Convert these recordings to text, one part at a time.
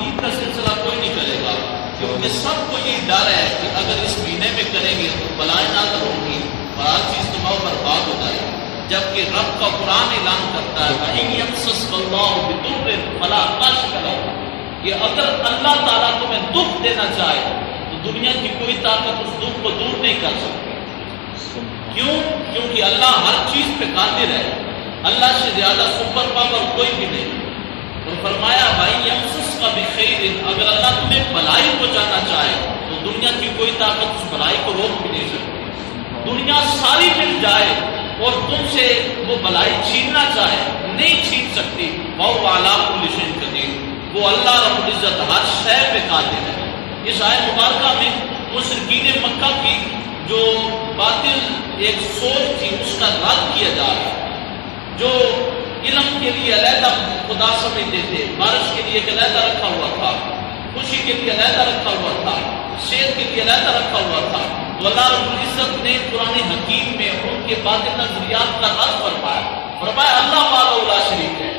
عید کا سلسلہ کوئی نہیں کرے گا، کیونکہ سب کو یہ ڈر ہے کہ اگر اس مہینے میں کریں گے تو بلائیں نازل ہوں گی اور ہر چیز تباہ و برباد ہو جائے گی، جبکہ رب کا قرآن اعلان کرتا ہے وَإِن يَمْسَسْكَ اللَّهُ بِضُرٍّ فَلَا كَاشِفَ لَهُ، کہ اگر اللہ تعالیٰ تمہیں دکھ دینا چاہے تو دنیا کی کوئی طاقت اس دکھ کو دور نہیں کر سکتی۔ کیوں؟ کیونکہ اللہ ہر چیز پہ قادر ہے، اللہ سے زیادہ سپر پاور کوئی بھی نہیں۔ اور فرمایا بھائی یمسسک بخیر، اگر اللہ تمہیں بھلائی پہنچانا چاہے تو دنیا کی کوئی طاقت اس بھلائی کو روک بھی نہیں سکتی۔ دنیا ساری مل جائے اور تم سے وہ بھلائی چھیننا چاہے نہیں چھین سکتی۔ وَهُوَ عَلَىٰ كُلِّ شَيْءٍ قَدِيرٌ، وہ اللہ رب العزت ہر شے پہ قادر ہے۔ اس آیت مبارکہ میں مشرکین مکہ کی جو باطل ایک سوچ تھی اس کا رد کیا جا رہا ہے، جو علم کے لیے علیحدہ خدا سمجھتے تھے، بارش کے لیے ایک علیحدہ رکھا ہوا تھا، خوشی کے لیے علیحدہ رکھا ہوا تھا، صحت کے لیے علیحدہ رکھا ہوا تھا، تو اللہ رب العزت نے قرآن حکیم میں ان کے باطل نظریات کا رد فرمایا اللہ وحدہ لا شریک ہے،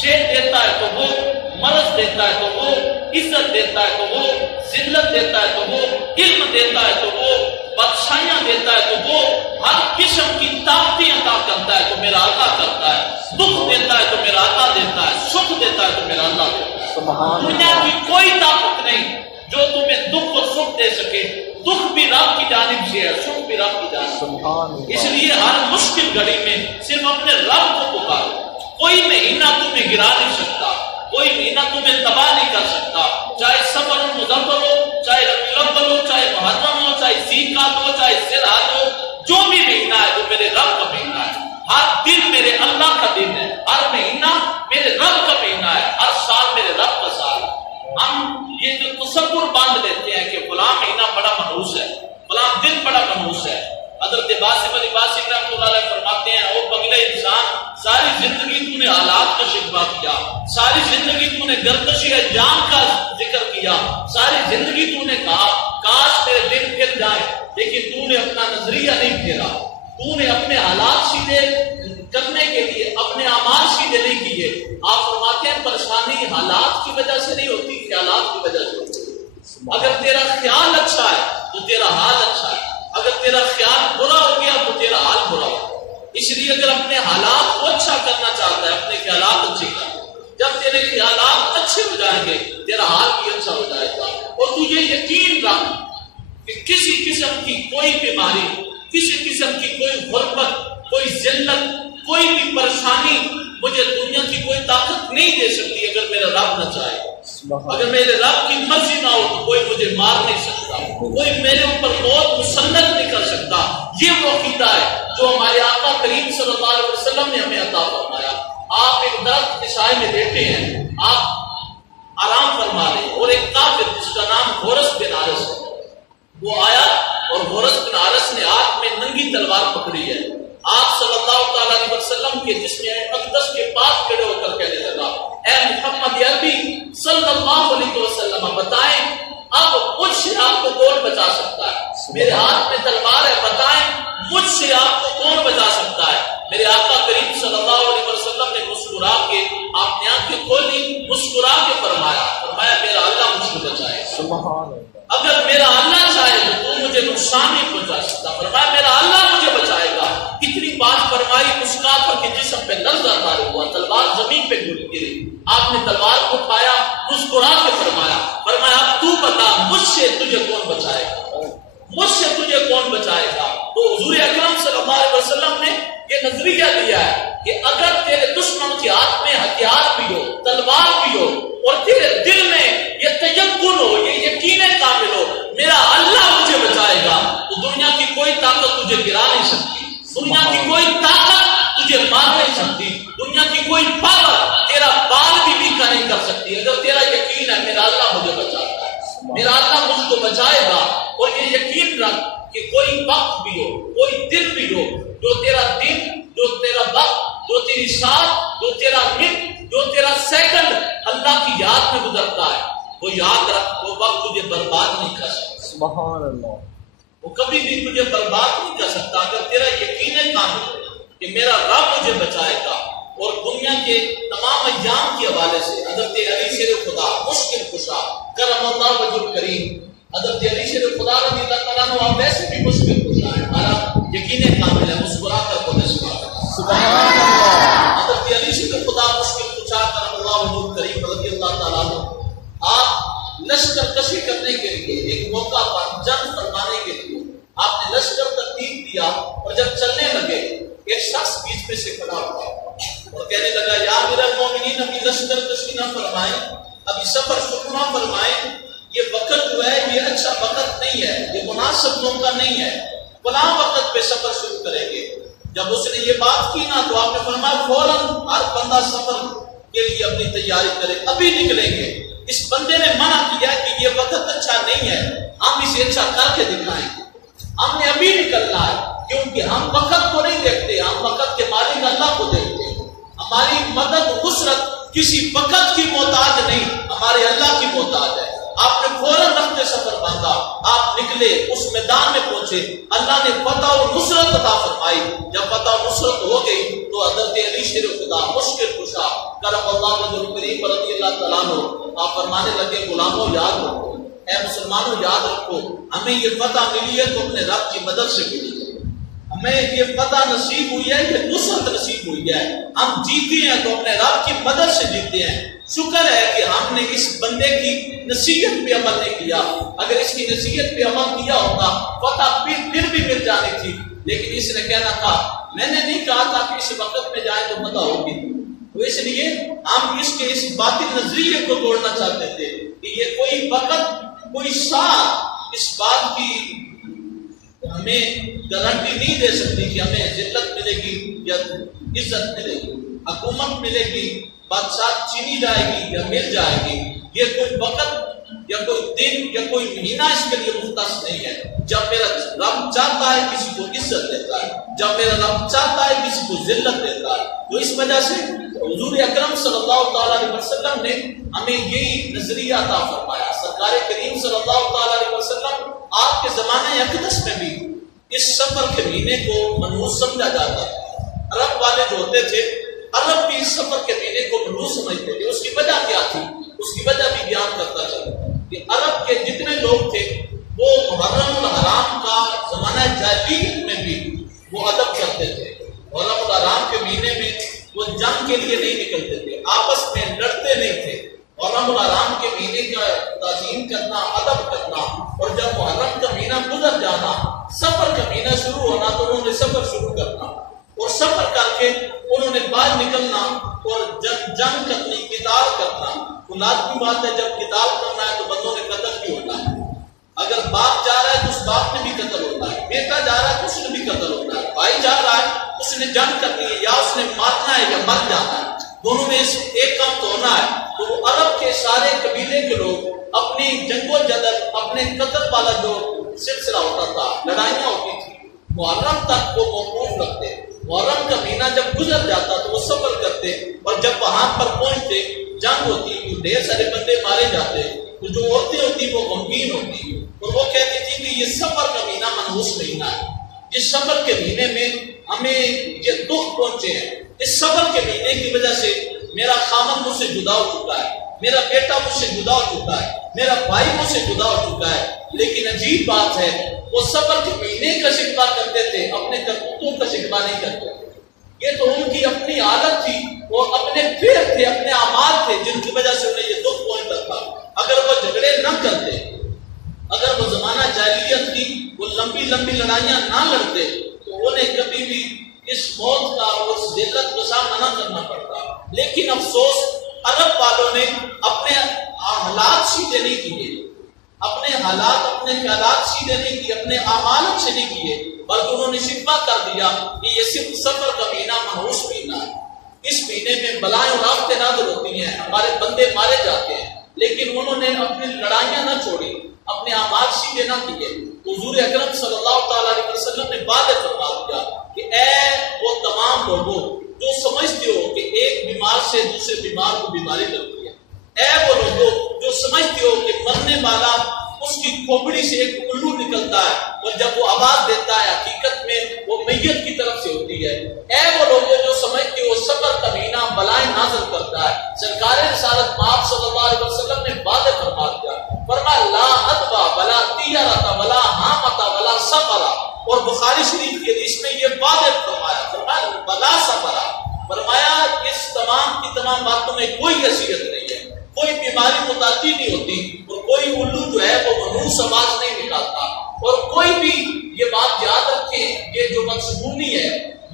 صحت دیتا ہے تو وہ، مرض دیتا ہے تو وہ، عزت دیتا ہے تو وہ، ذلت دیتا ہے تو وہ، علم دیتا ہے تو وہ، بادشاہیاں دیتا ہے تو وہ، ہر قسم کی طاقتیں عطا کرتا ہے تو میرا اللہ کرتا ہے، دکھ دیتا ہے تو میرا اللہ دیتا ہے، سکھ دیتا ہے تو میرا اللہ دیتا ہے۔ دنیا کی کوئی طاقت نہیں جو تمہیں دکھ اور سکھ دے سکے، دکھ بھی رب کی جانب سے ہے، سکھ بھی رب کی جانب سے۔ اس لیے ہر مشکل گھڑی میں صرف اپنے رب کو پکارو، کوئی مہینہ تمہیں گرا نہیں سکتا، کوئی مہینہ تمہیں تباہ نہیں کر سکتا، چاہے صفر المظفر ہو، چاہے ربیع الاول ہو، چاہے محرم ہو، چاہے ذیقعدہ ہو، چاہے ذوالحج ہو، جو بھی مہینہ ہے وہ میرے رب کا مہینہ ہے۔ ہر دن میرے اللہ کا دن ہے، ہر مہینہ میرے رب کا مہینہ ہے، ہر سال میرے رب کا سال ہے۔ ہم یہ جو تصور باندھ لیتے ہیں کہ فلاں مہینہ بڑا منحوس ہے، فلاں دن بڑا منحوس ہے۔ حضرت باسم علی باسم رحمۃ اللہ علیہ فرماتے ہیں او پگلے انسان، ساری زندگی تو نے حالات کا شکوہ کیا، ساری زندگی تو نے گردشی جان کا ذکر کیا، ساری زندگی تو نے کہا کاش میرے دن پھر جائے، لیکن تو نے اپنا نظریہ نہیں پھیرا، تو نے اپنے حالات سیدھے کرنے کے لیے اپنے اعمال سیدھے نہیں کیے۔ آپ فرماتے ہیں پریشانی حالات کی وجہ سے نہیں ہوتی، خیالات کی وجہ سے ہوتی ہے۔ اگر تیرا خیال اچھا ہے تو تیرا حال اچھا ہے، اگر تیرا خیال برا ہو گیا تو تیرا حال برا ہو گیا۔ اس لیے اگر اپنے حالات کو اچھا کرنا چاہتا ہے اپنے خیالات اچھے کر، جب تیرے خیالات اچھے ہو جائیں گے تیرا حال بھی اچھا ہو جائے گا۔ اور تجھے یقین رکھ کہ کسی قسم کی کوئی بیماری، کسی قسم کی کوئی غربت، کوئی ذلت، کوئی بھی پریشانی مجھے دنیا کی کوئی طاقت نہیں دے سکتی اگر میرا رب نہ چاہے۔ اگر میرے رب کی مرضی نہ ہو تو کوئی مجھے مار نہیں سکتا، کوئی میرے اوپر موت مسلط نہیں کر سکتا۔ یہ وہ عقیدہ ہے جو ہمارے آقا کریم صلی اللہ علیہ وسلم نے ہمیں عطا فرمایا۔ آپ ایک درخت کے سائے میں بیٹھے ہیں، آپ آرام فرما رہے ہیں، اور ایک کافر جس کا نام غورث بن حارث ہے وہ آیا، اور غورث بن حارث نے ہاتھ میں ننگی تلوار پکڑی ہے۔ آپ صلی اللہ تعالیٰ علیہ وسلم کے جسم اقدس کے پاس کھڑے ہو کر کہنے لگا اے محمد عربی صلی اللہ علیہ وسلم بتائیں اب مجھ سے آپ کو کون بچا سکتا ہے؟ میرے ہاتھ میں تلوار ہے، بتائیں مجھ سے آپ کو کون بچا سکتا ہے؟ میرے آقا کریم صلی اللہ علیہ وسلم نے مسکرا کے، آپ نے آنکھیں کھولی، مسکرا کے فرمایا میرا اللہ مجھ کو بچائے، اگر میرا اللہ چاہے تو مجھے نقصان نہیں پہنچا سکتا، فرمایا میرا اللہ مجھے بچائے گا۔ اتنی بات فرمائی، مسکا کے جسم پہ لرزہ طاری ہوا، تلوار زمین پہ گری۔ آپ نے تلوار کو اٹھایا، مسکرا کے فرمایا اب تو بتا مجھ سے تجھے کون بچائے گا، مجھ سے تجھے کون بچائے گا؟ تو حضور اکرم صلی اللہ علیہ وسلم نے یہ نظریہ دیا ہے کہ اگر تیرے دشمن کے ہاتھ میں ہتھیار بھی ہو، تلوار بھی ہو، اور تیرے دل میں یہ تیقن ہو، یہ یقین کامل ہو میرا اللہ مجھے بچائے گا، تو دنیا کی کوئی طاقت تجھے گرا نہیں سکتی، دنیا کی کوئی طاقت تجھے مار نہیں سکتی، دنیا کی کوئی پاور تیرا بال بھی بیکا نہیں کر سکتی۔ اگر تیرا یقین ہے میرا اللہ مجھے بچاتا ہے، میرا اللہ مجھ کو بچائے گا، اور یہ یقین رکھ کہ کوئی وقت بھی ہو، کوئی دن بھی ہو، جو تیرا دن، جو تیرا وقت، جو تیری ساتھ، جو تیرا منٹ، جو تیرا سیکنڈ اللہ کی یاد میں گزرتا ہے، وہ یاد رکھ وہ وقت تجھے برباد نہیں کر سکتا۔ سبحان اللہ، وہ کبھی بھی تجھے برباد نہیں کر سکتا اگر تیرا یقین کامل ہو کہ میرا رب مجھے بچائے گا۔ اور دنیا کے تمام ایام کے حوالے سے حضرت علی شیر خدا مشکل کشا کرم اللہ وجہ کریم. حضرت علی شیر خدا رضی اللہ تعالیٰ عنہ آپ ویسے بھی مشکل کشا ہے، ہمارا یقین کامل ہے، مسکرا کر بولے سبحان اللہ. حضرت علی شیر خدا مشکل کشا کرم اللہ وجہ کریم رضی اللہ تعالیٰ عنہ آپ لشکر کشی کرنے کے لیے ایک موقع پر جنگ فرمانے کے لیے آپ نے لشکر ترتیب دیا، اور جب چلنے لگے ایک شخص بیچ میں سے کھڑا ہوا اور کہنے لگا یا امیر المومنین ابھی لشکر کشی نہ فرمائیں، ابھی سفر شروع نہ فرمائیں، یہ وقت جو ہے یہ اچھا وقت نہیں ہے، یہ مناسب موقع نہیں ہے، فلاں وقت پہ سفر شروع کریں گے. جب اس نے یہ بات کی نا تو آپ نے فرمایا فوراً ہر بندہ سفر کے لیے اپنی تیاری کرے، ابھی نکلیں گے. اس بندے نے منع کیا کہ یہ وقت اچھا نہیں ہے، ہم اسے اچھا کر کے دکھائیں گے، ہم نے ابھی نکلنا ہے، کیونکہ ہم وقت کو نہیں دیکھتے، ہم وقت کے مالک اللہ کو دیکھتے ہیں. ہماری مدد نصرت کسی وقت کی محتاج نہیں، ہمارے اللہ کی محتاج ہے. آپ نے فوراً رفتے سفر باندھا، آپ نکلے، اس میدان میں پہنچے، اللہ نے فتح و نصرت عطا فرمائی. جب فتح و نصرت ہو گئی تو حضرت علی شیر خدا مشکل کشا کرم اللہ وجہ کریم رضی اللہ تعالیٰ عنہ آپ فرمانے لگے غلاموں یاد رکھو، اے مسلمانوں یاد رکھو، ہمیں یہ فتح ملی ہے تو اپنے رب کی مدد سے ملی ہے، ہمیں یہ فتح نصیب ہوئی ہے، یہ نصرت نصیب ہوئی ہے، ہم جیتے ہیں تو اپنے رب کی مدد سے جیتے ہیں. شکر ہے کہ ہم نے اس بندے کی نصیحت پہ عمل نہیں کیا، اگر اس کی نصیحت پہ عمل کیا ہوتا فتح پھر بھی مل جانی تھی. لیکن اس نے کہنا تھا میں نے نہیں کہا تھا کہ اس وقت میں جائیں تو فتح ہوگی، تو اس لیے ہم اس کے اس باطل نظریے کو توڑنا چاہتے تھے کہ یہ کوئی وقت کوئی ساتھ اس بات کی ہمیں گارنٹی نہیں دے سکتی کہ ہمیں ذلت ملے گی یا عزت ملے گی، حکومت ملے گی، بادشاہ چینی جائے گی یا مل جائے گی. یہ کوئی وقت یا کوئی دن یا کوئی مہینہ اس کے لیے مختص نہیں ہے. جب میرا رب چاہتا ہے کسی کو عزت دیتا ہے، جب میرا رب چاہتا ہے کسی کو ذلت دیتا ہے. تو اس وجہ سے حضور اکرم صلی اللہ تعالیٰ علیہ وسلم نے ہمیں یہی نظریہ عطا فرمایا. سرکار کریم صلی اللہ تعالیٰ علیہ وسلم آپ کے زمانے اقدس میں بھی اس سفر کے مہینے کو منحوس سمجھا جاتا ہے. عرب والے جو ہوتے تھے عرب بھی اس سفر کے مہینے کو منحوس سمجھتے تھے. اس کی وجہ کیا تھی؟ اس کی وجہ بھی بیان کرتا چلا کہ عرب کے جتنے لوگ تھے وہ محرم الحرام کا زمانہ جاہلیت میں بھی وہ ادب کرتے تھے. محرم الحرام کے مہینے میں وہ جنگ کے لیے نہیں نکلتے تھے، آپس میں لڑتے نہیں تھے. محرم الحرام کے مہینے کا تعظیم کرنا، ادب کرنا، اور جب محرم کا مہینہ گزر جانا، سفر کا مہینہ شروع ہونا تو انہوں نے سفر شروع کرنا اور سفر کر کے انہوں نے باہر نکلنا اور جنگ کرنی، قتال کرنا. تو لازمی بات ہے جب قتال کرنا ہے تو بندوں نے قتل بھی ہونا ہے. اگر باپ جا رہا ہے تو اس باپ نے بھی قتل ہوتا ہے، بیٹا جا رہا ہے تو اس نے بھی قتل ہوتا ہے، بھائی جا رہا ہے اس نے جنگ کرنی ہے، یا اس نے مارنا ہے یا مر جانا ہے، دونوں میں اس ایک کام تو ہونا ہے. تو عرب کے سارے قبیلے کے لوگ اپنی جنگ و جدل، اپنے قتل والا جو سلسلہ ہوتا تھا، لڑائیاں ہوتی تھی، محرم تک وہ موقوف رکھتے. محرم کا مہینہ جب گزر جاتا تو وہ سفر کرتے، اور جب وہاں پر پہنچتے جنگ ہوتی تو ڈھیر سارے بندے مارے جاتے. تو جو عورتیں ہوتی وہ غمگین ہوتی اور وہ کہتی تھی کہ یہ سفر کا مہینہ منحوس مہینہ ہے، جس سفر کے مہینے میں ہمیں یہ دکھ پہنچے ہیں، اس سفر کے مہینے کی وجہ سے میرا خامن مجھ سے جدا ہو چکا ہے، میرا بیٹا مجھ سے جدا ہو چکا ہے، میرا بھائی مجھ سے جدا ہو چکا ہے. لیکن عجیب بات ہے وہ سفر کے مہینے کا شکوہ کرتے تھے، اپنے کرتوتوں کا شکوہ نہیں کرتے تھے. یہ تو ان کی اپنی عادت تھی، وہ اپنے فعل تھے، اپنے اعمال تھے جن کی وجہ سے انہیں یہ دکھ پہنچتا تھا. اگر وہ جھگڑے نہ کرتے، اگر وہ زمانہ جاہلیت کی وہ لمبی لمبی لڑائیاں نہ لڑتے تو انہیں کبھی بھی اس موت کا اور اس ذلت کا سامنا نہ کرنا پڑتا. لیکن افسوس عرب والوں نے اپنے حالات سیدھے نہیں کیے، اپنے حالات اپنے خیالات سیدھے نہیں کیے، اپنے اعمال اچھے نہیں کیے، بلکہ انہوں نے شکوہ کر دیا کہ یہ صرف سفر کا مہینہ منحوس مہینہ ہے، اس مہینے میں بلائیں اور آفتیں نازل ہوتی ہیں، ہمارے بندے مارے جاتے ہیں. لیکن انہوں نے اپنی لڑائیاں نہ چھوڑی، اپنے اعمال سیدھے نہ کیے. حضور اکرم صلی اللہ تعالیٰ علیہ وسلم نے واضح فرما دیا کہ اے وہ تمام لوگوں جو سمجھتے ہو کہ ایک بیمار سے دوسرے بیمار کو بیماری لگتی ہے، اے وہ لوگوں جو سمجھتے ہو کہ مرنے والا اس کی کھوپڑی سے ایک الو نکلتا ہے اور جب وہ آواز دیتا ہے حقیقت میں وہ میت کی طرف سے ہوتی ہے، اے وہ لوگوں جو سمجھتے ہو سفر کا مہینہ بلائیں نازل کرتا ہے. سرکار رسالت آپ صلی اللہ علیہ وسلم نے واضح فرما دیا، اور بخاری شریف کی حدیث میں یہ واضح فرمایا بلا صبر، فرمایا اس تمام کی تمام باتوں میں کوئی حیثیت نہیں ہے، کوئی بیماری متعدی نہیں ہوتی، اور کوئی الو جو ہے وہ منحوس آواز نہیں نکالتا، اور کوئی بھی یہ بات یاد رکھیں یہ جو بدشگونی ہے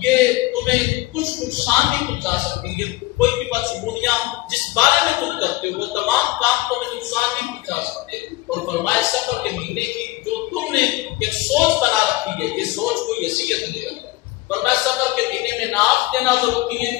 یہ تمہیں کچھ نقصان نہیں پہنچا سکتی، یہ کوئی بھی بدشگونیاں جس بارے میں تم کرتے ہو وہ تمام کام تمہیں نقصان نہیں پہنچا سکتے۔ اور فرمائے سفر کے مہینے کی جو تم نے ایک سوچ بنا رکھی ہے یہ سوچ کوئی حیثیت نہیں رکھتی۔ فرمائے سفر کے مہینے میں نہ آفتیں نازل ہوتی ہیں،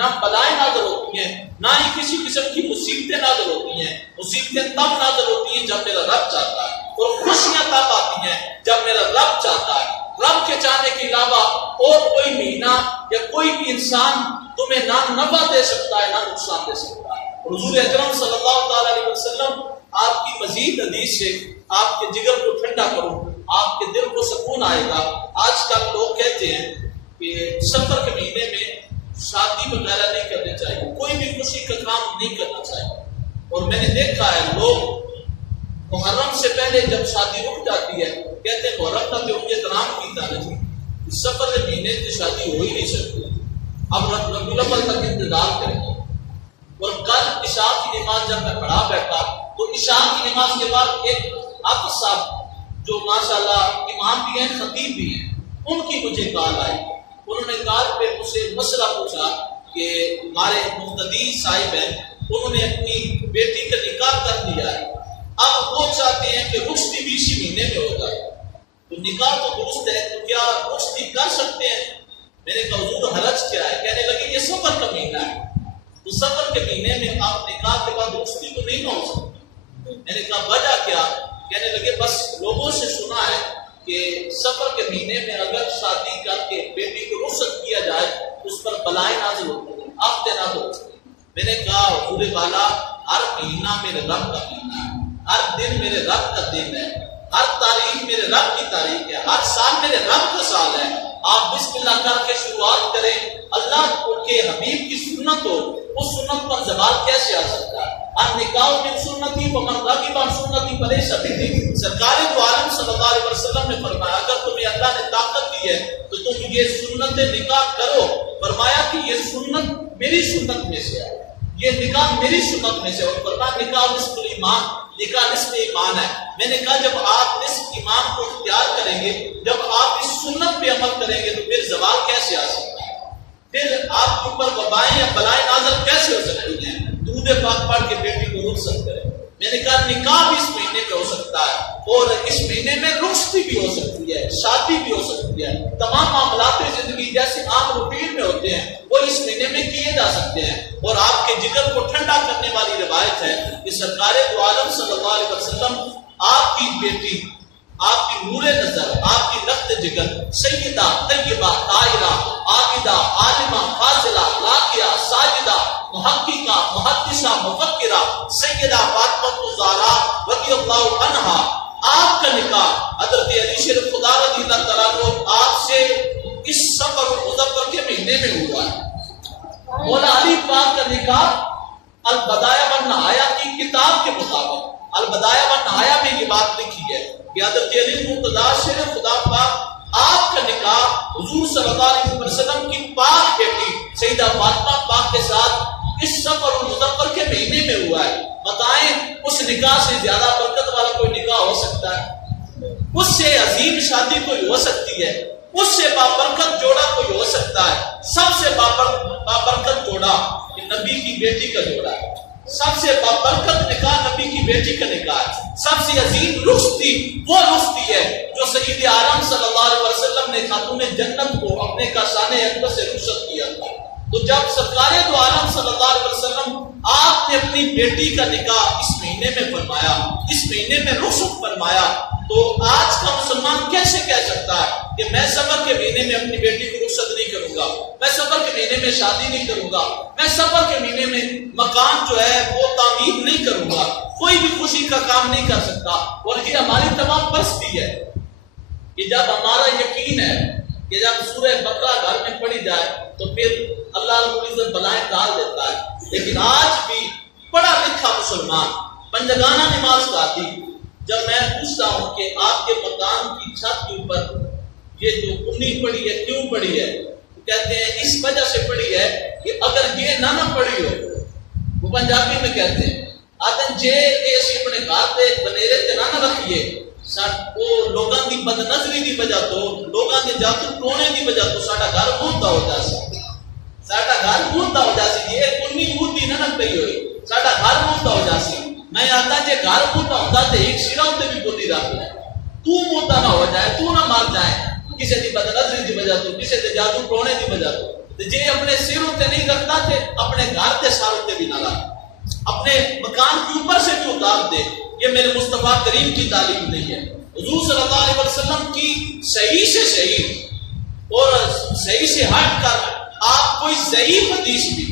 نہ بلائیں نازل ہوتی ہیں، نہ ہی کسی قسم کی مصیبتیں نازل ہوتی ہیں۔ مصیبتیں تب نازل ہوتی ہیں جب میرا رب چاہتا ہے، اور خوشیاں تب آتی ہیں جب میرا رب چاہتا ہے۔ رب کے چاہنے کے علاوہ اور کوئی مہینہ یا کوئی بھی انسان تمہیں نہ نفع دے سکتا ہے نہ نقصان دے سکتا ہے۔ اور حضور اکرم صلی اللہ تعالی علیہ وسلم آپ کی مزید حدیث سے آپ کے جگر کو ٹھنڈا کرو، آپ کے دل کو سکون آئے گا۔ آج کل لوگ کہتے ہیں کہ سفر کے مہینے میں شادی وغیرہ نہیں کرنی چاہیے، کوئی بھی خوشی کا کام نہیں کرنا چاہیے، اور میں نے دیکھا ہے لوگ محرم سے پہلے جب شادی رک جاتی ہے کہتے ہیں محرم کا تو مجھے احترام کیتا نہیں، سفر کے مہینے سے شادی ہو ہی نہیں سکتی، اب ربیع الاول تک انتظار کریں گے۔ اور کل عشاء کی نماز جب میں پڑھا بیٹھا تو عشاء کی نماز کے بعد ایک حافظ صاحب جو ماشاءاللہ امام بھی ہیں خطیب بھی ہیں، ان کی مجھے کال آئی، انہوں نے کال پہ مجھ سے مسئلہ پوچھا کہ ہمارے مقتدی صاحب ہیں انہوں نے اپنی بیٹی کا نکاح کر دیا ہے، اب وہ چاہتے ہیں کہ رخصتی بھی اسی مہینے میں ہو جائے، تو نکاح تو درست ہے تو کیا رخصتی کر سکتے ہیں؟ میں نے کہا حضور حرج کیا ہے؟ کہنے لگے یہ سفر کا مہینہ ہے، تو سفر کے مہینے میں آپ نکاح کے بعد رخصتی تو نہیں ہو سکتی۔ میں نے کہا وجہ کیا؟ کہنے لگے بس لوگوں سے سنا ہے کہ سفر کے مہینے میں اگر شادی کر کے بیٹی کو رخصت کیا جائے اس پر بلائیں نازل ہوتی ہیں، آفتیں نازل ہوتی ہیں۔ میں نے کہا حضور والا ہر مہینہ میرے رب کا مہینہ ہے، ہر دن میرے رب کا دن ہے، ہر تاریخ میرے رب کی تاریخ ہے، ہر سال میرے رب کا سال ہے۔ آپ بسم اللہ کر کے شروعات کریں، اللہ کے حبیب کی سنت ہو، اس سنت پر زوال کیسے آ سکتا ہے؟ النکاح من سنتی ومن رغب عن سنتی فلیس منی۔ سرکار دو عالم صلی اللہ علیہ وسلم نے فرمایا اگر تمہیں اللہ نے طاقت دی ہے تو تم یہ سنت نکاح کرو، فرمایا کہ یہ سنت میری سنت میں سے ہے، یہ نکاح میری سنت میں سے، اور فرمایا نکاح نصف ایمان، نکاح نصف ایمان ہے۔ میں نے کہا جب آپ نصف ایمان کو اختیار کریں گے، جب آپ اس سنت پہ عمل کریں گے تو پھر زوال کیسے آ سکتا ہے؟ پھر آپ کے اوپر وبائیں یا بلائیں نازل کیسے ہو سکتی ہیں؟ درود پاک پڑھ کے بیٹی کو رخصت کریں۔ میں نے کہا نکاح بھی اس مہینے میں ہو سکتا ہے، اور اس مہینے میں رخصتی بھی ہو سکتی ہے، شادی بھی ہو سکتی ہے، تمام معاملات زندگی جیسے عام روٹین میں ہوتے ہیں وہ اس مہینے میں کیے جا سکتے ہیں۔ اور آپ کے جگر کو ٹھنڈا کرنے والی روایت ہے کہ سرکار دو عالم صلی اللہ علیہ وسلم آپ کی بیٹی، آپ کی نور نظر، آپ کی رخت جگر سیدہ طیبہ طاہرہ عابدہ عالمہ فاضلہ راکعہ ساجدہ محققہ محدثہ مفکرہ سیدہ فاطمہ الزہرا رضی اللہ عنہا، آپ کا نکاح حضرت علی شیر خدا رضی اللہ تعالیٰ عنہ آپ سے اس سفر مظفر کے مہینے میں ہوا ہے۔ مولا علی پاک کا نکاح البدایہ والنہایہ کی کتاب کے مطابق، البدایہ والنہایہ میں یہ بات لکھی ہے کہ حضرت علی مرتضیٰ شیر خدا پاک آپ کا نکاح حضور صلی اللہ علیہ وسلم کی پاک بیٹی سیدہ فاطمہ پاک کے ساتھ اس سفر المظفر کے مہینے میں ہوا ہے۔ بتائیں اس نکاح سے زیادہ برکت والا کوئی نکاح ہو سکتا ہے؟ اس سے عظیم شادی کوئی ہو سکتی ہے؟ اس سے بابرکت جوڑا کوئی ہو سکتا ہے؟ سب سے بابرکت جوڑا یہ نبی کی بیٹی کا جوڑا ہے، سب سے بابرکت نکاح نبی کی بیٹی کا نکاح ہے، سب سے عظیم رخصتی وہ رخصتی ہے جو سید عالم صلی اللہ علیہ وسلم نے خاتون جنت کو اپنے کاشان اکبر سے رخصت کیا تھا۔ تو جب سرکار دو عالم صلی اللہ علیہ وسلم آپ نے اپنی بیٹی کا نکاح اس مہینے میں فرمایا، اس مہینے میں رخصت فرمایا، تو آج کا مسلمان کیسے کہہ سکتا ہے کہ میں سفر کے مہینے میں اپنی بیٹی کو رخصت نہیں کروں گا، میں سفر کے مہینے میں شادی نہیں کروں گا، میں سفر کے مہینے میں مکان جو ہے وہ تعمیر نہیں کروں گا، کوئی بھی خوشی کا کام نہیں کر سکتا؟ اور یہ ہماری تمام پرستی ہے کہ جب ہمارا یقین ہے کہ جب سورہ بقرہ گھر میں پڑھی جائے تو پھر اللہ رب العزت بلائیں ڈال دیتا ہے۔ لیکن آج بھی پڑھا لکھا مسلمان پنجگانہ نماز کا عادی، جب میں پوچھتا ہوں کہ آپ کے مکان کی چھت کے اوپر یہ جو کنی پڑی ہے کیوں پڑی ہے؟ کہتے ہیں اس وجہ سے پڑی ہے کہ اگر یہ نہ پڑی ہو، وہ پنجابی میں کہتے ہیں آدن جے اسی اپنے گھر دے بنیرے تے نہ رکھیے وہ لوگاں دی بد نظری دی وجہ تو، لوگاں دے جادو ٹونے دی وجہ تو ساڈا گھر بھوندا ہو جاسی، ساڈا گھر بھوندا ہو جاسی، یہ کنی بھوندی نہ پئی ہوئی ساڈا گھر بھوندا ہو جاسی۔ میں آتا جے گھر بھوندا ہوندا تے ایک سراں تے بھی بولی رکھ لے، تو موتا نہ ہو جائے، تو نہ مر جائے کسی دی بد نظری دی وجہ تو، کسی دے جادو ٹونے دی وجہ تو۔ جے اپنے سروں تے نہیں رکھتا تے اپنے گھر تے ساروں تے بھی نہ رکھ، اپنے مکان کے اوپر سے بھی اتار دے۔ یہ میرے مصطفیٰ کریم کی تعلیم نہیں ہے۔ حضور صلی اللہ علیہ وسلم کی صحیح سے صحیح اور صحیح سے ہٹ کر آپ کوئی ضعیف حدیث بھی،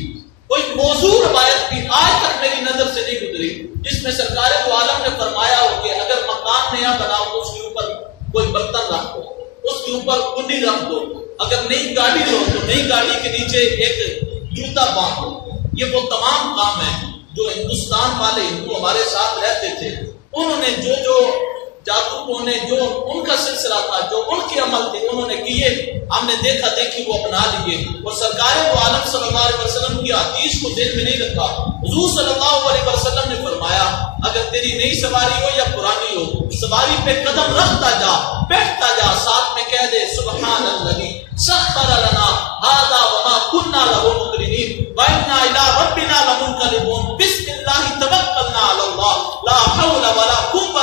کوئی موضوع روایت بھی آج تک میری نظر سے نہیں گزری جس میں سرکار دو عالم نے فرمایا ہو کہ اگر مکان نیا بناؤ تو اس کے اوپر کوئی برتن رکھ دو، اس کے اوپر کنڈی رکھ دو، اگر نئی گاڑی لو تو نئی گاڑی کے نیچے ایک جوتا باندھ دو۔ یہ وہ تمام کام ہیں جو ہندوستان والے ہندو ہمارے ساتھ رہتے تھے، انہوں نے جو جادو نے جو ان کا سلسلہ تھا، جو ان کے عمل تھے انہوں نے کیے، ہم نے دیکھا دیکھی وہ اپنا لیے اور سرکار دو عالم صلی اللہ علیہ وسلم کی حدیث کو دل میں نہیں رکھا۔ حضور صلی اللہ علیہ وسلم نے فرمایا اگر تیری نئی سواری ہو یا پرانی ہو، سواری پہ قدم رکھتا جا، بیٹھتا جا، ساتھ میں کہہ دے سبحان الذی سخر لنا ھذا وما كنا له مقرنین وإنا إلی ربنا لمنقلبون، بسم اللہ توکلنا علی اللہ لا حول ولا قوۃ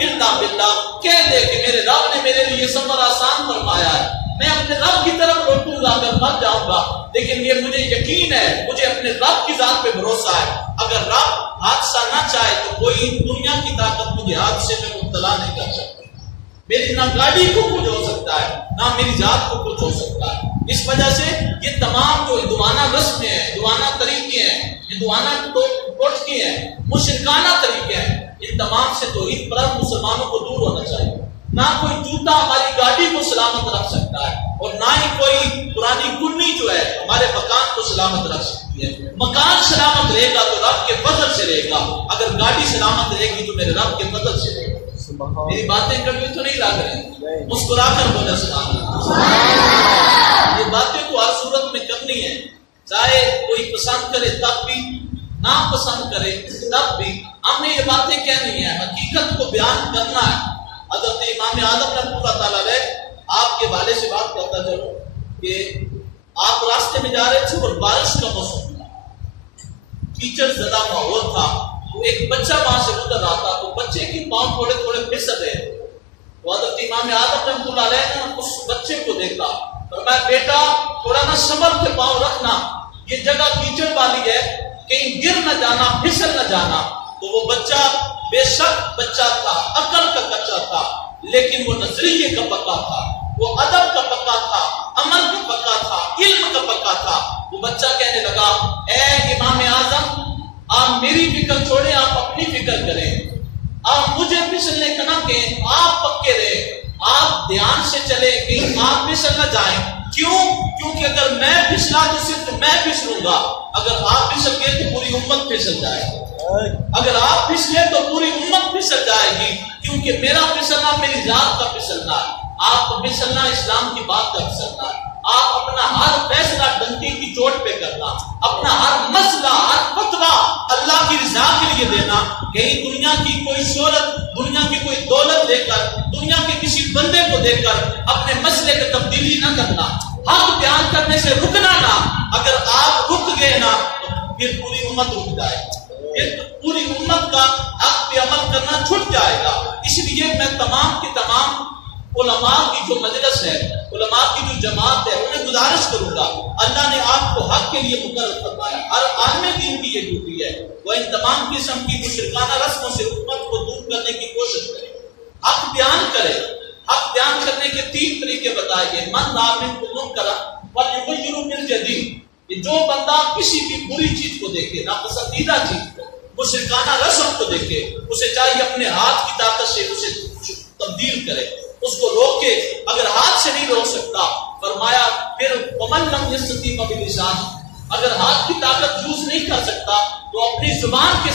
الا باللہ۔ کہہ دے کہ میرے رب نے میرے لیے سفر آسان فرمایا ہے، میں اپنے رب کی طرف لوٹوں گا، اگر مر جاؤں گا لیکن یہ مجھے یقین ہے، مجھے اپنے رب کی ذات پہ بھروسہ ہے، اگر رب حادثہ نہ چاہے تو کوئی دنیا کی طاقت مجھے حادثے میں مبتلا نہیں کر سکتی، میری نہ گاڑی کو کچھ ہو سکتا ہے نہ میری ذات کو کچھ ہو سکتا ہے۔ اس وجہ سے یہ تمام جو ہندوانہ رسمیں ہیں، ہندوانہ طریقے ہیں، ہندوانہ ٹوٹکے ہیں، مشرکانہ طریقے ہیں، ان تمام سے توحید پرست مسلمانوں کو دور ہونا چاہیے۔ نہ کوئی جوتا ہماری گاڑی کو سلامت رکھ سکتا ہے اور نہ ہی کوئی پرانی کنی جو ہے ہمارے مکان کو سلامت رکھ سکتی ہے۔ مکان سلامت رہے گا تو رب کے فضل سے رہے گا، اگر گاڑی سلامت رہے گی تو میرے رب کے فضل سے رہے گا۔ میری باتیں کبھی تو نہیں لگ رہی، مسکرا کر بولے سبحان اللہ۔ یہ باتیں تو ہر صورت میں کرنی ہے، چاہے کوئی پسند کرے تب بھی، نہ پسند کرے تب بھی، ہم نے یہ باتیں کہنی ہے، حقیقت کو بیان کرنا ہے۔ حضرت امام اعظم رحمۃ اللہ تعالیٰ علیہ آپ کے والے سے بات کرتا چلو کہ آپ راستے میں جا رہے تھے اور بارش کا موسم تھا، کیچڑ زدہ ماحول تھا، تو ایک بچہ وہاں سے گزر رہا تھا، تو بچے کی پاؤں تھوڑے تھوڑے پھسل رہے تھے، تو حضرت امام اعظم رحمۃ اللہ علیہ نے اس بچے کو دیکھا، فرمایا بیٹا تھوڑا نا صبر سے پاؤں رکھنا، یہ جگہ کیچڑ والی ہے، کہیں گر نہ جانا، پھسل نہ جانا۔ تو وہ بچہ بے شک بچہ تھا، عقل کا کچا تھا، لیکن وہ نظریے کا پکا تھا، وہ ادب کا پکا تھا، عمل کا پکا تھا، علم کا پکا تھا۔ وہ بچہ کہنے لگا اے امام اعظم آپ میری فکر چھوڑیں، آپ اپنی فکر کریں، آپ مجھے پھسلنے کا نہ کہیں، آپ پکے رہیں، آپ دھیان سے چلیں کہ آپ پھسل نہ جائیں۔ کیوں؟ کیونکہ اگر میں پھسلا تو صرف میں پھسلوں گا، اگر آپ پھسل گئے تو پوری امت پھسل جائے گی، اگر آپ پھسلے تو پوری امت پھسل جائے گی، کیونکہ میرا پھسلنا میری ذات کا پھسلنا ہے، آپ کا پھسلنا اسلام کی بات کا پھسلنا ہے۔ آپ اپنا ہر فیصلہ ڈنڈی کی چوٹ پہ کرنا، اپنا ہر مسئلہ ہر فتویٰ اللہ کی رضا کے لیے دینا، کہیں دنیا کی کوئی شہرت، دنیا کی کوئی دولت دے کر، دنیا کے کسی بندے کو دیکھ کر اپنے مسئلے کی تبدیلی نہ کرنا، حق بیان کرنے سے رکنا نہ۔ اگر آپ رک گئے نا تو پھر پوری امت رک جائے گی، پھر پوری امت کا حق پہ عمل کرنا چھٹ جائے گا۔ اس لیے میں تمام کی تمام علماء کی جو مجلس ہے، علماء کی جو جماعت ہے، انہیں گزارش کروں گا، اللہ نے آپ کو حق کے لیے مقرر فرمایا، ہر عالم دین کی یہ ڈیوٹی ہے، وہ ان تمام قسم کی مشرکانہ رسموں سے امت کو دور کرنے کی کوشش کرے، حق بیان کرے۔ حق بیان کرنے کے 3 طریقے بتائے گئے، من رأى منکم منکرا فلیغیرہ بالید، جو بندہ کسی بھی بری چیز کو دیکھے، ناپسندیدہ چیز کو، مشرکانہ رسم کو دیکھے، اسے چاہیے اپنے ہاتھ کی طاقت سے اسے تبدیل کرے، اس کو روکے۔ اگر ہاتھ سے نہیں روک سکتا، فرمایا پھر ومن لم یستطع فبلسان، اگر ہاتھ کی طاقت یوز نہیں کر سکتا تو اپنی زبان کے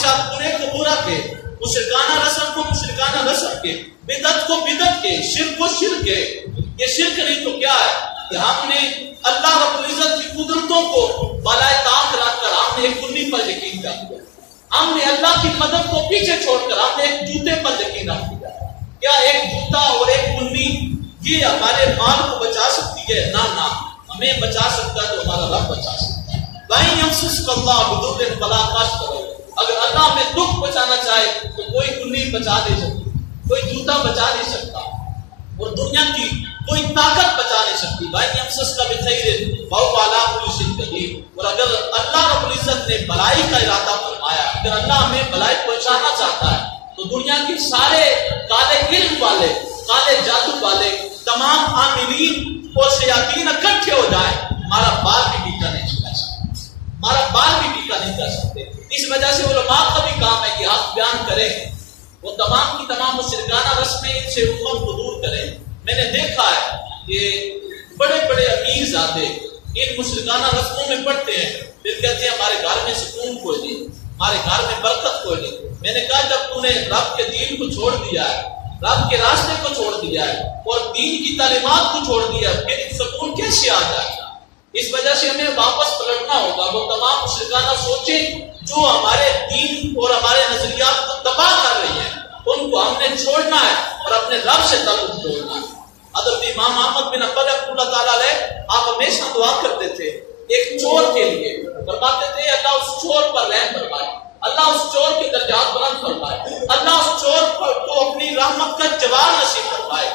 ساتھ برے کو برا کہے، مشرکانہ رسم کو مشرکانہ رسم کے، بدعت کو بدعت کے، شرک کو شرک کے۔ یہ شرک نہیں تو کیا ہے کہ ہم نے اللہ رب العزت کی قدرتوں کو بالائے طاق رکھ کر ہم نے ایک کنی پر یقین کر دیا، ہم نے اللہ کی مدد کو پیچھے چھوڑ کر ہم نے ایک جوتے پر یقین رکھ دیا۔ کیا ایک جوتا اور ایک کنی یہ ہمارے مال کو بچا سکتی ہے؟ نہ نہ، ہمیں بچا سکتا ہے تو ہمارا رب بچا سکتا ہے۔ وَإِن يَمْسَسْكَ اللَّهُ بِضُرٍّ فَلَا كَاشِفَ لَهُ، اگر اللہ ہمیں دکھ بچانا چاہے تو کوئی کنی بچا نہیں سکتی، کوئی جوتا بچا نہیں سکتا، اور دنیا کی کوئی طاقت بچا نہیں سکتی۔ وَإِن يَمْسَسْكَ بِخَيْرٍ فَهُوَ عَلَىٰ كُلِّ شَيْءٍ قَدِيرٌ، اور اگر اللہ رب العزت نے بھلائی کا ارادہ فرمایا، اگر اللہ ہمیں بھلائی پہنچانا چاہتا ہے تو دنیا کے سارے کالے علم والے، کالے جادو والے، تمام عاملین اور شیاطین اکٹھے ہو جائیں، ہمارا بال بھی ٹیکا نہیں چلا سکتے، ہمارا بال بھی ٹیکا نہیں کر سکتے۔ اس وجہ سے علماء کا بھی کام ہے کہ حق بیان کریں، وہ تمام کی تمام مشرکانہ رسمیں ان سے امت کو دور کریں۔ میں نے دیکھا ہے کہ بڑے بڑے امیر زادے ان مشرکانہ رسموں میں پڑھتے ہیں، پھر کہتے ہیں ہمارے گھر میں سکون کوئی نہیں، ہمارے گھر میں برکت کوئی نہیں۔ میں نے کہا جب تو نے رب کے دین کو چھوڑ دیا ہے، رب کے راستے کو چھوڑ دیا ہے اور دین کی تعلیمات کو چھوڑ دیا ہے، پھر سکون کیسے آ جائے گا؟ اس وجہ سے ہمیں واپس پلٹنا ہوگا۔ وہ تمام مشرکانہ سوچیں جو ہمارے دین اور ہمارے نظریات کو تباہ کر رہی ہیں، ان کو ہم نے چھوڑنا ہے اور اپنے رب سے تعلق جوڑنا ہے۔ حضرت امام احمد بن حنبل رحمۃ اللہ تعالیٰ علیہ آپ ہمیشہ دعا کرتے تھے ایک چور کے لیے، فرماتے تھے اللہ اس چور پر رحم فرمائے، اللہ اس چور کے درجات بلند فرمائے، اللہ اس چور کو اپنی رحمت کا جوار نصیب فرمائے۔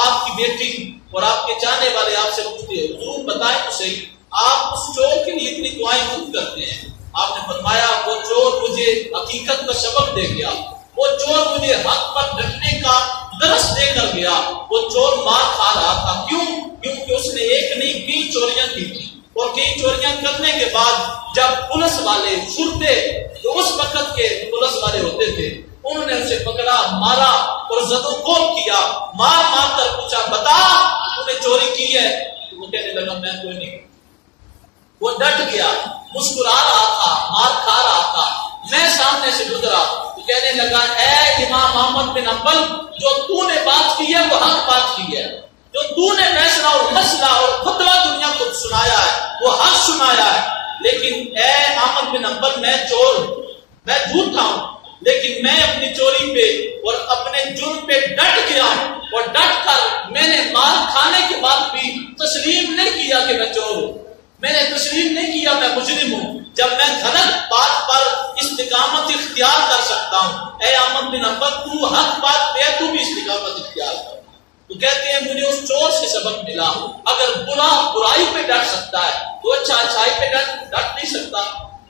آپ کی بیٹی اور آپ کے چاہنے والے آپ سے پوچھتے ہیں حضور بتائیں تو صحیح، آپ اس چور کے لیے اتنی دعائیں کیوں کرتے ہیں؟ آپ نے فرمایا وہ چور مجھے حقیقت کا سبق دے گیا، وہ چور مجھے حق پر ڈٹنے کا درس دے کر گیا۔ وہ چور مار کھا رہا تھا، کیوں؟ کیونکہ اس نے ایک نہیں کئی چوریاں کی تھی، اور کئی چوریاں کرنے کے بعد جب پولیس والے شرطے جو اس وقت کے پولیس والے ہوتے تھے انہوں نے اسے پکڑا، مارا اور زد و کوب کیا، مار مار کر پوچھا بتا تو نے چوری کی ہے؟ وہ کہنے لگا میں کوئی نہیں۔ وہ ڈٹ گیا، مسکرا رہا تھا، مار کھا رہا تھا۔ میں سامنے سے گزرا تو کہنے لگا اے امام احمد بن حنبل، جو تو نے بات کی ہے وہ حق بات کی ہے، جو تو نے فیصلہ اور مسئلہ اور فتویٰ دنیا کو سنایا ہے وہ حق سنایا ہے، لیکن اے احمد بن حنبل میں چور ہوں، میں جھوٹا ہوں، لیکن میں اپنی چوری پہ اور اپنے جرم پہ ڈٹ گیا ہوں، اور ڈٹ کر میں نے مار کھانے کے بعد بھی تسلیم نہیں کیا کہ میں چور ہوں، میں نے تسلیم نہیں کیا میں مجرم ہوں۔ جب میں غلط بات پر استقامت اختیار کر سکتا ہوں، اے احمد بن حنبل تو حق بات پہ تو بھی استقامت اختیار کر۔ تو کہتے ہیں مجھے اس چور سے سبق ملا، اگر برا برائی پہ ڈٹ سکتا ہے تو اچھا اچھائی پہ ڈٹ نہیں سکتا،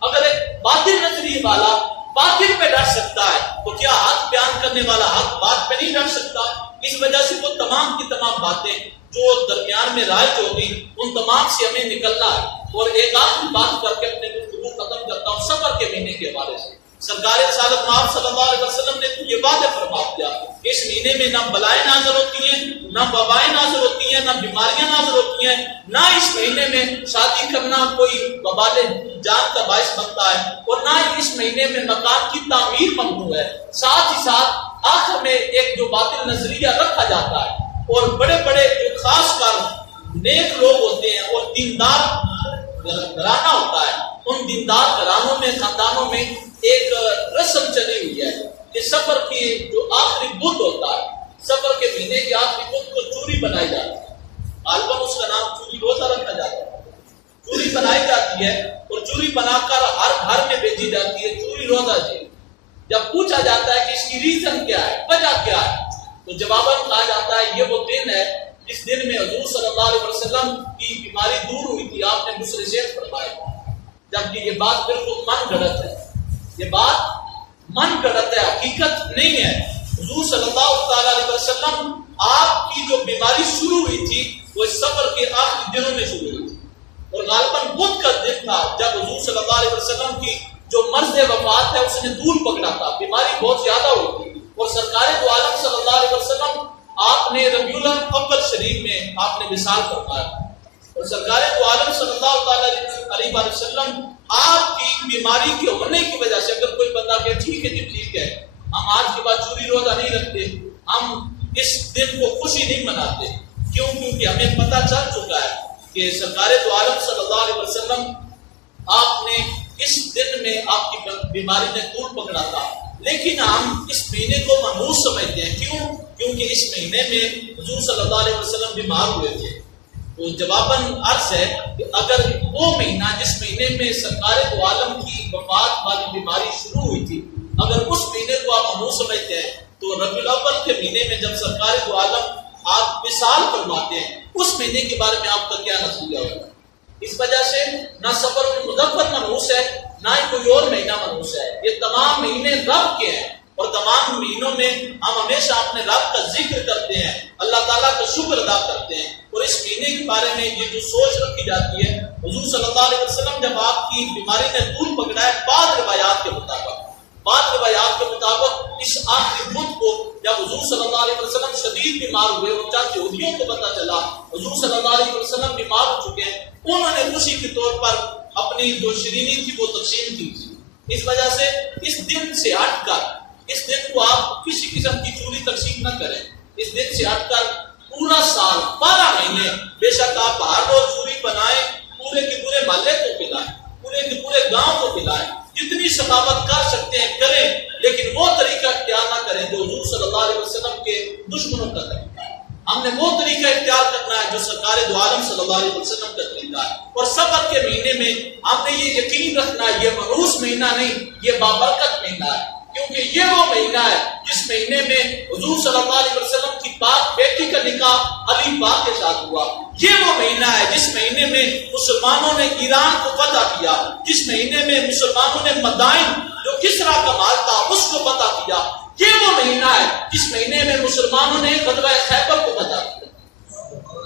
اگر ایک باطل نظریے والا باطل پہ ڈٹ سکتا ہے تو کیا حق بیان کرنے والا حق بات پہ نہیں ڈٹ سکتا؟ اس وجہ سے وہ تمام کی تمام باتیں جو درمیان میں رائج ہوگی ان تمام سے ہمیں نکلنا ہے۔ اور ایک آخری بات کر کے اپنے گفتگو ختم کرتا ہوں صبر کے مہینے کے حوالے سے۔ سرکار رسالت محمد صلی اللہ علیہ وسلم نے یہ واضح فرما دیا اس مہینے میں نہ بلائیں نازل ہوتی ہیں، نہ وبائیں نازل ہوتی ہیں، نہ بیماریاں نازل ہوتی ہیں، نہ اس مہینے میں شادی کرنا کوئی وبال جان کا باعث بنتا ہے، اور نہ اس مہینے میں مکان کی تعمیر ممنوع ہے۔ ساتھ ہی ساتھ آخر میں ایک جو باطل نظریہ رکھا جاتا ہے، اور بڑے بڑے جو خاص کر نیک لوگ ہوتے ہیں اور دیندار گھرانہ ہوتا ہے، ان دیندار گھرانوں میں خاندانوں میں ایک رسم چلی ہوئی ہے کہ سفر کی جو آخری بدھ ہوتا ہے، سفر کے مہینے کے آخری بدھ کو چوری بنائی جاتی ہے، غالباً اس کا نام چوری روزہ رکھا جاتا ہے۔ چوری بنائی جاتی ہے اور چوری بنا کر ہر گھر میں بھیجی جاتی ہے، چوری روزہ جی۔ جب پوچھا جاتا ہے کہ اس کی ریزن کیا ہے، وجہ کیا ہے، تو جواباً کہا جاتا ہے یہ وہ دن ہے جس دن میں حضور صلی اللہ علیہ وسلم کی بیماری دور ہوئی تھی، آپ نے غسل شیخ فرمایا، جبکہ یہ بات بالکل من گھڑت ہے، یہ بات من گھڑت ہے، حقیقت نہیں ہے۔ حضور صلی اللہ تعالیٰ علیہ وسلم آپ کی جو بیماری شروع ہوئی تھی وہ اس سفر کے آخری دنوں میں شروع ہوئی تھی، اور غالباً بدھ کا دن تھا جب حضور صلی اللہ علیہ وسلم کی جو مرض وفات ہے اس نے دور پکڑا تھا، بیماری بہت زیادہ ہوئی تھی، اور سرکار دو عالم صلی اللہ علیہ وسلم آپ نے ربیع الاول شریف میں آپ نے وصال فرمایا، اور سرکار دو عالم صلی اللہ علیہ وسلم آپ کی بیماری کے ہونے کی وجہ سے اگر کوئی بندہ کہ ٹھیک ہے جی ٹھیک ہے ہم آج نہیں رکھتے، ہم اس دن کو خوشی نہیں مناتے. کیوں؟ کیونکہ ہمیں پتہ چل چکا ہے کہ سرکار دو عالم صلی اللہ علیہ وسلم آپ نے اس دن میں آپ کی بیماری نے طول پکڑا تھا، لیکن ہم اس مہینے کو منحوس سمجھتے ہیں. کیوں؟ کیونکہ اس مہینے میں حضور صلی اللہ علیہ وسلم بیمار ہوئے تھے. تو جواباً عرض ہے کہ اگر وہ مہینہ جس مہینے میں سرکار دو عالم کی وفات والی بیماری شروع ہوئی تھی، اگر اس مہینے کو آپ منحوس سمجھتے ہیں، تو ربیع الاول کے مہینے میں جب سرکار دو عالم آپ وصال فرماتے ہیں، اس مہینے کے بارے میں آپ کا کیا نظریہ ہوگا؟ اس وجہ سے نہ سفر المظفر منحوس ہے، نہ ہی کوئی اور مہینہ منحوس ہے. یہ تمام مہینے رب کے ہیں، اور تمام مہینوں میں ہم ہمیشہ اپنے رب کا ذکر کرتے ہیں، اللہ تعالیٰ کا شکر ادا کرتے ہیں. اور اس مہینے کے بارے میں یہ جو سوچ رکھی جاتی ہے، حضور صلی اللہ علیہ وسلم جب آپ کی بیماری نے طول پکڑا ہے، بعض روایات کے مطابق اس آخری بدھ کو جب حضور صلی اللہ علیہ وسلم شدید بیمار ہوئے اور چند یہودیوں کو پتہ چلا حضور صلی اللہ علیہ وسلم بیمار ہو چکے ہیں، انہوں نے خوشی کے طور پر اپنی جو شیرینی تھی وہ تقسیم کی تھی. اس وجہ سے اس دن سے ہٹ کر اس دن کو آپ کسی قسم کی چوری تقسیم نہ کریں. اس دن سے ہٹ کر پورا سال 12 مہینے بے شک آپ ہر روز چوری بنائیں، پورے کے پورے محلے کو پلائیں، پورے کے پورے گاؤں کو پلائیں، جتنی سخاوت کر سکتے ہیں کریں، لیکن وہ طریقہ اختیار نہ کریں جو حضور صلی اللہ علیہ وسلم کے دشمنوں کا طریقہ ہے. ہم نے وہ طریقہ اختیار کرنا ہے جو سرکار دو عالم صلی اللہ علیہ وسلم کا طریقہ ہے. اور سفر کے مہینے میں ہم نے یہ یقین رکھنا ہے یہ منحوس مہینہ نہیں، یہ بابرکت مہینہ ہے. کیونکہ یہ وہ مہینہ ہے جس مہینے میں حضور صلی اللہ علیہ وسلم کی پاک بیٹی کا نکاح علی پاک کے ساتھ ہوا. یہ وہ مہینہ ہے جس مہینے میں مسلمانوں نے ایران کو فتح کیا، جس مہینے میں مسلمانوں نے مدائن جو کسرا کا مال تھا اس کو فتح کیا. یہ وہ مہینہ ہے جس مہینے میں مسلمانوں نے غزوہ خیبر کو فتح کیا.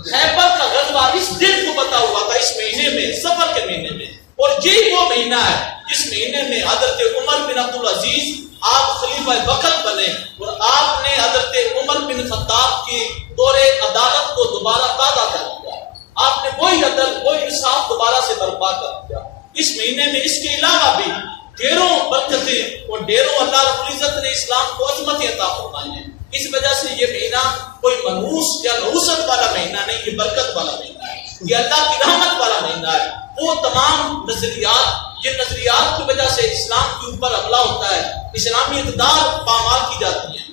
خیبر کا غزوہ اس دن کو فتح ہوا تھا، اس مہینے میں، سفر کے مہینے میں. اور یہی وہ مہینہ ہے جس مہینے میں حضرت عمر بن عبد العزیز آپ خلیفہ وقت بنے اور آپ نے حضرت عمر بن خطاب کی دور عدالت کو دوبارہ تازہ کر دیا. آپ نے وہی عدل وہی انصاف دوبارہ سے برپا کر دیا. اس مہینے میں اس کے علاوہ بھی ڈھیروں برکتیں اور ڈھیروں اللہ رب العزت نے اسلام کو عظمتیں عطا فرمائی ہیں. اس وجہ سے یہ مہینہ کوئی منحوس یا نحوست والا مہینہ نہیں، یہ برکت والا مہینہ ہے، یہ اللہ کی رحمت والا مہینہ ہے. وہ تمام نظریات، یہ نظریات کی وجہ سے اسلام کے اوپر حملہ ہوتا ہے، اسلامی اقدار پامال کی جاتی ہیں.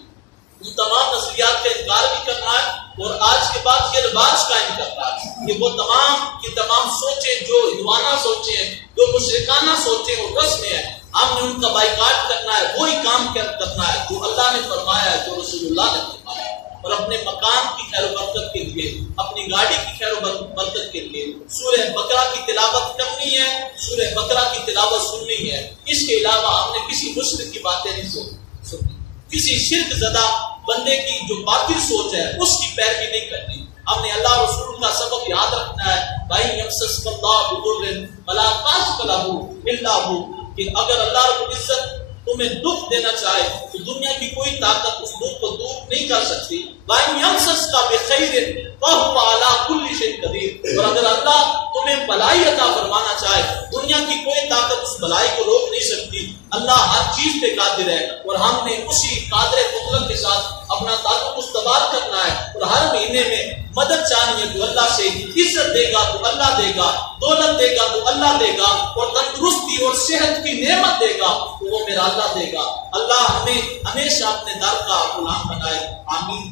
ان تمام نظریات کا انکار بھی کرنا ہے اور آج کے بعد یہ رواج قائم کرنا ہے کہ وہ تمام سوچیں جو ہندوانہ سوچیں ہیں، جو مشرکانہ سوچیں اور رسمیں ہیں، ہم نے ان کا بائیکاٹ کرنا ہے. وہی کام کرنا ہے جو اللہ نے فرمایا ہے، جو رسول اللہ نے فرمایا ہے. اور اپنے مکان کی خیر و برکت کے لیے، اپنی گاڑی کی خیر و برکت کے لیے سورہ بقرہ کی تلاوت کرنی ہے، سورہ بقرہ کی تلاوت سننی ہے. اس کے علاوہ ہم نے کسی مشرک کی باتیں نہیں سننی، کسی شرک زدہ بندے کی جو باطل سوچ ہے اس کی پیروی نہیں کرنی. ہم نے اللہ رسول کا سبق یاد رکھنا ہے، بھائی یمسسک اللہ بضر فلا کاشف لہ الا ہو، کہ اگر اللہ رب العزت تمہیں دکھ دینا چاہے تو دنیا کی کوئی طاقت اس دکھ کو دور نہیں کر سکتی. وَإِنْ يَمْسَسْكَ بِخَيْرٍ فَهُوَ عَلَىٰ كُلِّ شَيْءٍ قَدِيرٌ، اور اگر اللہ تمہیں بھلائی عطا فرمانا چاہے دنیا کی کوئی طاقت اس بھلائی کو روک نہیں سکتی. اللہ ہر چیز پہ قادر ہے اور ہم نے اسی قادر مطلق کے ساتھ اپنا تعلق استوار کرنا ہے. اور ہر مہینے میں مدد چاہیے تو اللہ سے، عزت دے گا تو اللہ دے گا، دولت دے گا تو اللہ دے گا، اور تندرستی اور صحت کی نعمت دے گا تو وہ میرا اللہ دے گا. اللہ ہمیں ہمیشہ اپنے در کا غلام بنائے. آمین.